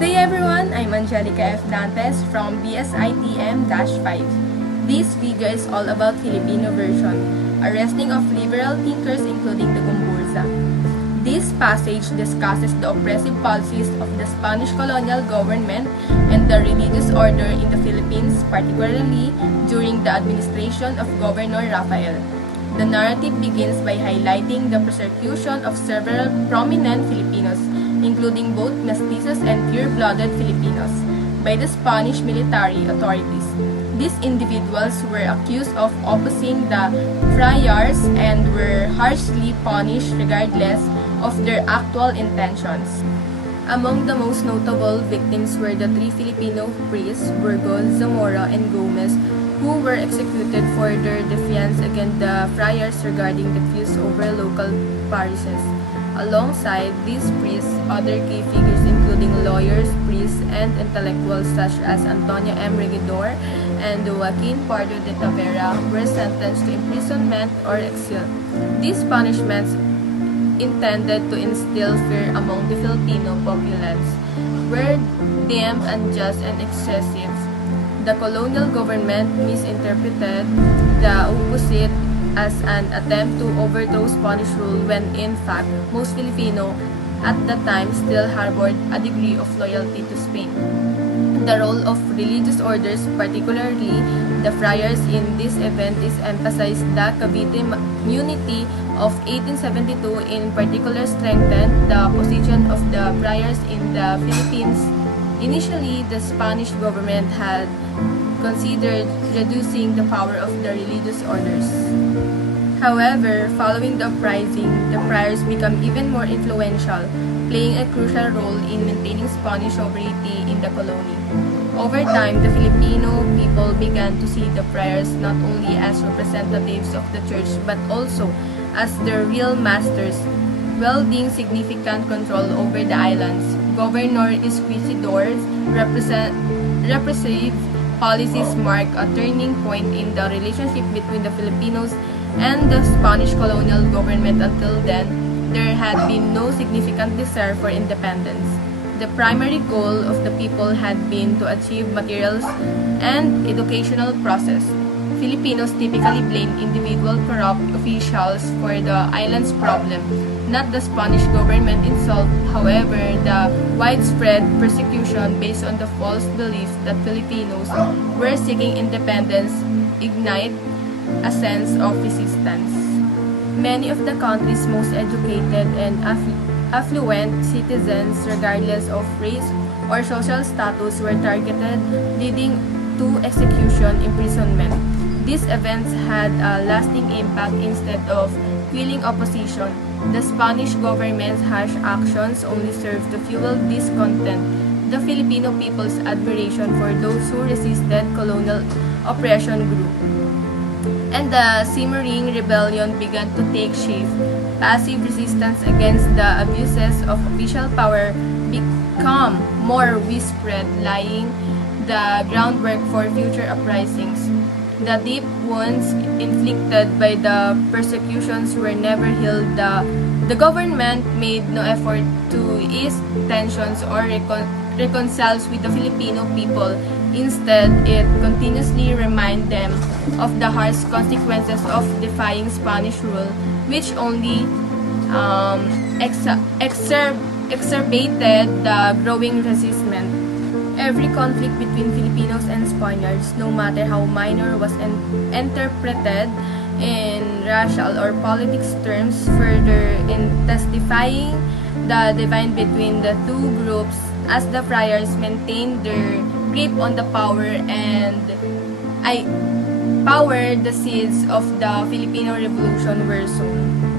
Good day everyone, I'm Angelica F. Dantes from BSITM-5. This video is all about Filipino version, arresting of liberal thinkers including the Gomburza. This passage discusses the oppressive policies of the Spanish colonial government and the religious order in the Philippines, particularly during the administration of Governor Rafael. The narrative begins by highlighting the persecution of several prominent Filipinos, including both mestizos and pure-blooded Filipinos, by the Spanish military authorities. These individuals were accused of opposing the friars and were harshly punished regardless of their actual intentions. Among the most notable victims were the three Filipino priests, Burgos, Zamora, and Gomez, who were executed for their defiance against the friars regarding disputes over local parishes. Alongside these priests, other key figures including lawyers, priests, and intellectuals such as Antonio M. Regidor and Joaquin Pardo de Tavera were sentenced to imprisonment or exile. These punishments intended to instill fear among the Filipino populace were deemed unjust and excessive. The colonial government misinterpreted the opposite as an attempt to overthrow Spanish rule when in fact most Filipino at the time still harbored a degree of loyalty to Spain. The role of religious orders, particularly the friars in this event, is emphasized. The Cavite Unity of 1872 in particular strengthened the position of the friars in the Philippines. Initially, the Spanish government had considered reducing the power of the religious orders. However, following the uprising, the friars became even more influential, playing a crucial role in maintaining Spanish sovereignty in the colony. Over time, the Filipino people began to see the friars not only as representatives of the church but also as their real masters, wielding significant control over the islands. Governor Inquisidor's repressive policies mark a turning point in the relationship between the Filipinos and the Spanish colonial government. Until then, there had been no significant desire for independence. The primary goal of the people had been to achieve materials and educational process. Filipinos typically blame individual corrupt officials for the island's problem, not the Spanish government itself. However, the widespread persecution based on the false belief that Filipinos were seeking independence ignited a sense of resistance. Many of the country's most educated and affluent citizens, regardless of race or social status, were targeted, leading to execution, imprisonment. These events had a lasting impact. Instead of quelling opposition, the Spanish government's harsh actions only served to fuel discontent. The Filipino people's admiration for those who resisted colonial oppression grew, and the simmering rebellion began to take shape. Passive resistance against the abuses of official power became more widespread, laying the groundwork for future uprisings. The deep wounds inflicted by the persecutions were never healed. The government made no effort to ease tensions or reconcile with the Filipino people. Instead, it continuously reminded them of the harsh consequences of defying Spanish rule, which only exacerbated the growing resistance. Every conflict between Filipinos and Spaniards, no matter how minor, was interpreted in racial or politics terms, further intensifying the divide between the two groups as the friars maintained their grip on the power the seeds of the Filipino Revolution were sown.